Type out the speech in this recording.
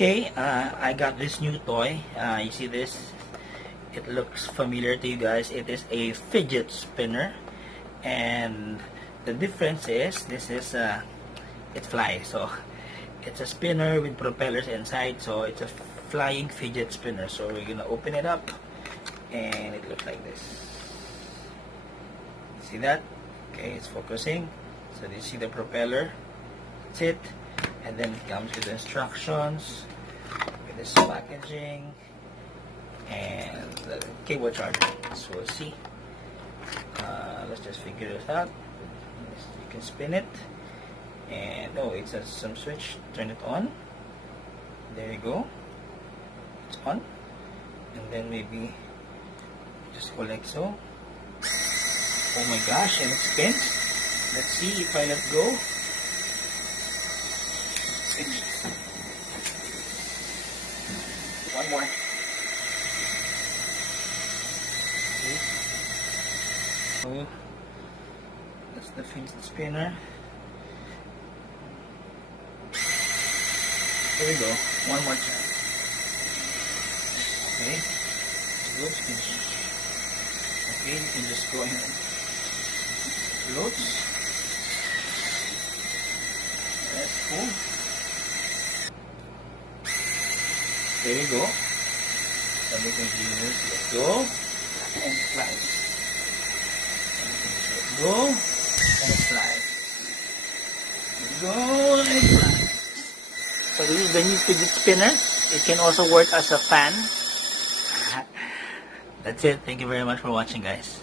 Okay, I got this new toy. You see this? It looks familiar to you guys. It is a fidget spinner, and the difference is this is it flies. So it's a spinner with propellers inside. So it's a flying fidget spinner. So we're gonna open it up, and it looks like this. See that? Okay, it's focusing. So you see the propeller. That's it. And then it comes with the instructions, with this packaging, and the cable charger. So we'll see. Let's just figure this out. You can spin it, and oh, it has some switch. Turn it on. There you go. It's on, and then maybe just go like so. Oh my gosh! And it spins. Let's see if I let go. One more. Okay. That's the fidget spinner. There we go. One more time. Okay. Good. Okay, you can just go ahead and floats. That's cool. There you go. So we can use let go and slide. Let go and slide. Let go and slide. So this is the new fidget spinner. It can also work as a fan. That's it. Thank you very much for watching, guys.